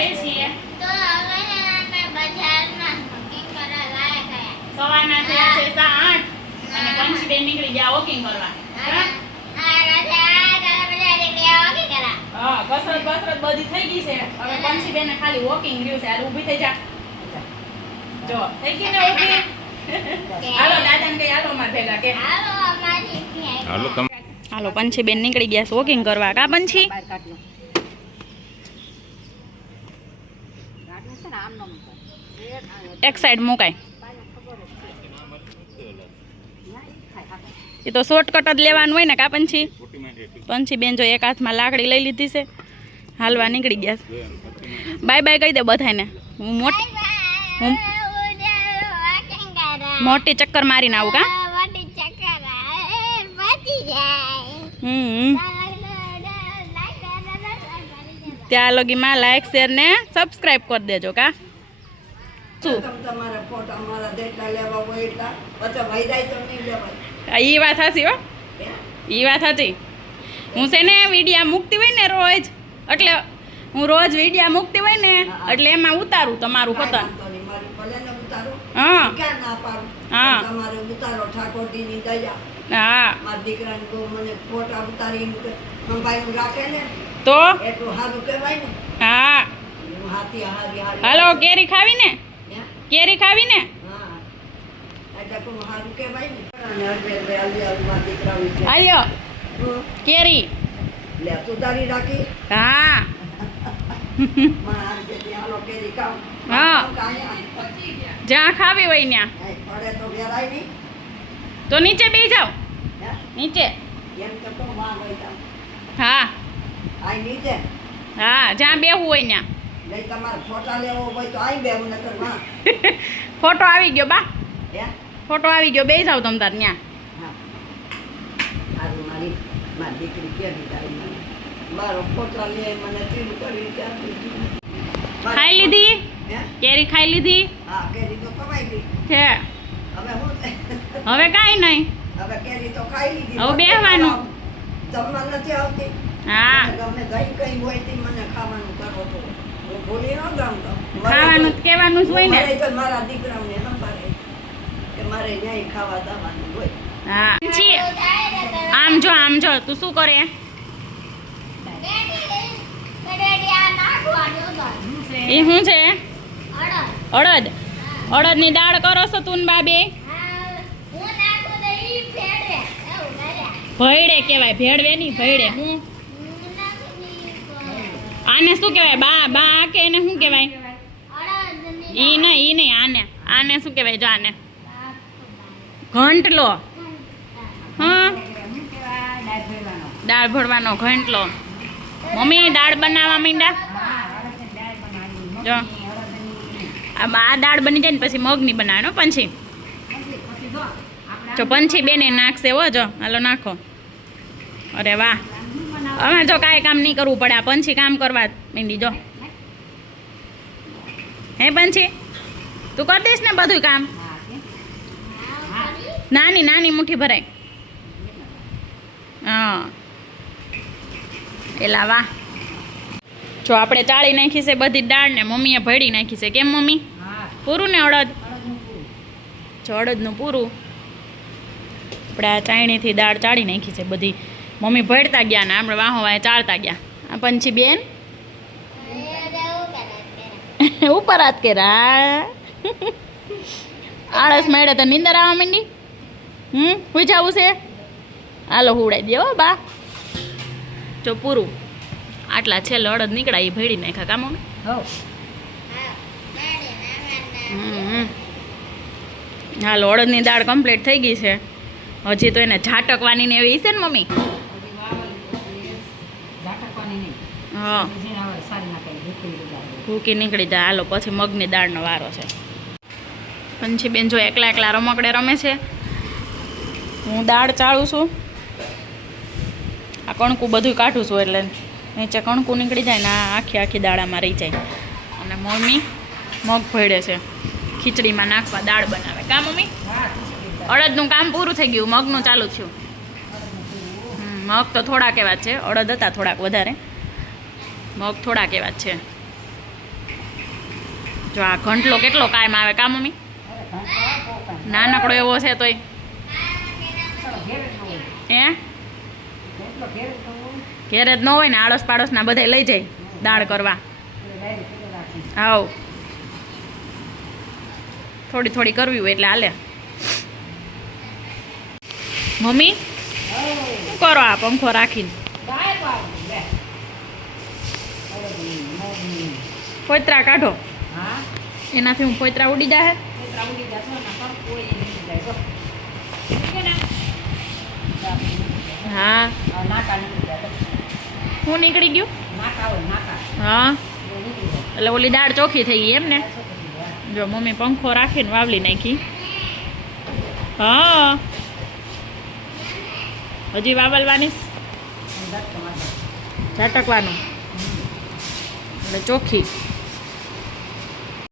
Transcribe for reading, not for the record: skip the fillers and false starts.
જઈએ છીએ તો હવે અમે બજારમાં વોકિંગ કરવા લાયા ગયા. સવારના થયા છે 7:08 અને પંચીબેન નીકળી ગયા વોકિંગ કરવા. હા, કસરત બધી થઈ ગઈ છે. હવે પંચીબેનને ખાલી વોકિંગ રહ્યું છે. હાલ ઊભી થઈ જા. જો થઈ ગઈ ને ઊભી. હાલો દાદાને કઈ હાલો માર ભેગા કે હાલો પંચીબેન નીકળી ગયા છે વોકિંગ કરવા. કા પંછી એક સાઈડ મુકાય. એ તો શોર્ટકટ જ લેવાનું હોય ને. કા પંચીબેન જો એક હાથમાં લાકડી લઈ લીધી છે, હાલવા નીકળી ગયા છે. બાય બાય કહી દે બધાને. હું મોટી ચક્કર મારીને આવું. કા ત્યાં લગીમાં લાઈક શેર ને સબસ્ક્રાઇબ કરી દેજો. કા એ વાત સાચી હો, એ વાત સાચી. હું છે ને વિડીયા મૂકતી હોય ને રોજ, એટલે હું રોજ વિડીયા મૂકતી હોય ને એટલે એમાં ઉતારું તમારું પતન. હા હા હા તો હા. હાલો કેરી ખાવી ને, કેરી ખાવી ને. હાલ્યો કેરી હા હા જ્યાં ખાવી હોય ત્યાં. તો નીચે બેસી જાઓ, નીચે. હા હા જ્યાં બેહવું હોય ત્યાં. ફોટો આવી ગયો બા, ફોટો આવી ગયો. બેસી જાવ તમ તાર ત્યાં. ખાઈ લીધી કેરી? ખાઈ લીધી છે. હવે કાંઈ નહીં, હવે બેહવાનું. હા ખાવાનું કહેવાનું જ હોય ને. હા આમ જો, આમ જો. તું શું કરે? એ શું છે? અડદ. અડદની દાળ કરો છો તું બા બે? ભયડે કહેવાય, ભેળવે નહીં, ભયડે. હું આને શું કહેવાય? બા કે એને શું કહેવાય? ઈ નહીં આને શું કહેવાય? જો આને ઘંટલો. હા દાળ ભરવાનો ઘંટલો. મમ્મી દાળ બનાવવા માંડ્યા. જો આ દાળ બની જાય ને પછી મગની બનાવવાનો. પંછી જો પંછી બેને નાખશે હો. જો હાલો નાખો. અરે વાહ, અમે જો કાંઈ કામ નહીં કરવું પડે, આ પંછી કામ કરવા માંડી. જો હે પંછી તું કરી દઈશ ને બધું કામ? નાની નાની મુઠ્ઠી ભરાય. હા એલા વાહ. જો આપણે ચાળી નાખી છે બધી દાળ ને મમ્મીએ ભળી નાખી છે. કેમ મમ્મી? પૂરું ને અડદ? જો અડદનું પૂરું. આપણે આ ચાણીથી દાળ ચાળી નાખી છે બધી. મમ્મી ભળતા ગયા ને આપણે વાહો વાય ચાળતા ગયા. આ પંછી બેન ઉપર હાથ કર્યા. આળસ મળે તો નીંદર આવવા માંડી. હું જવું છે? હાલો હુવડાવી દે હો બા. જો પૂરું આટલા છેલ્લે અડદ નીકળ્યા એ ભેળી નાખ્યા. કામ મમ્મી? હાલો અડદની દાળ કમ્પ્લીટ થઈ ગઈ છે. હજી તો એને ઝાટકવાની ને એવી છે ને મમ્મી? હા ભૂકી નીકળી જાય. હાલો પછી મગની દાળનો વારો છે. પંછી બેન જો એકલા એકલા રમકડે રમે છે. હું દાળ ચાળું છું. આ કણકું બધું કાઢું છું એટલે નીચે કણકું નીકળી જાય ને આખી આખી દાળામાં રહી જાય. અને મમ્મી મગ ભળે છે, ખીચડીમાં નાખવા દાળ બનાવે. કા મમ્મી? અડદનું કામ પૂરું થઈ ગયું, મગનું ચાલુ થયું. મગ તો થોડાક એવા જ છે, અડદ હતા થોડાક વધારે, મગ થોડાક એવા જ છે. જો આ ઘંટલો કેટલો કાયમ આવે કા મમ્મી? નાનકડો એવો છે તોય હે ઘેરે જ ન હોય ને આડોશ પાડોશના બધા લઈ જાય દાળ કરવા. હાવ થોડી થોડી કરવી હોય એટલે હાલે. મમ્મી શું કરો આ પંખો રાખીને? ફોતરા કાઢો, એનાથી હું ફોતરા ઉડી જાય. હા હું નીકળી ગયું. હા એટલે ઓલી દાળ ચોખ્ખી થઈ ગઈ એમ ને? જો મમ્મી પંખો રાખીને વાવલી નાખી. હા હજી વાવલવાની ઝાટકવાનું એટલે ચોખ્ખી.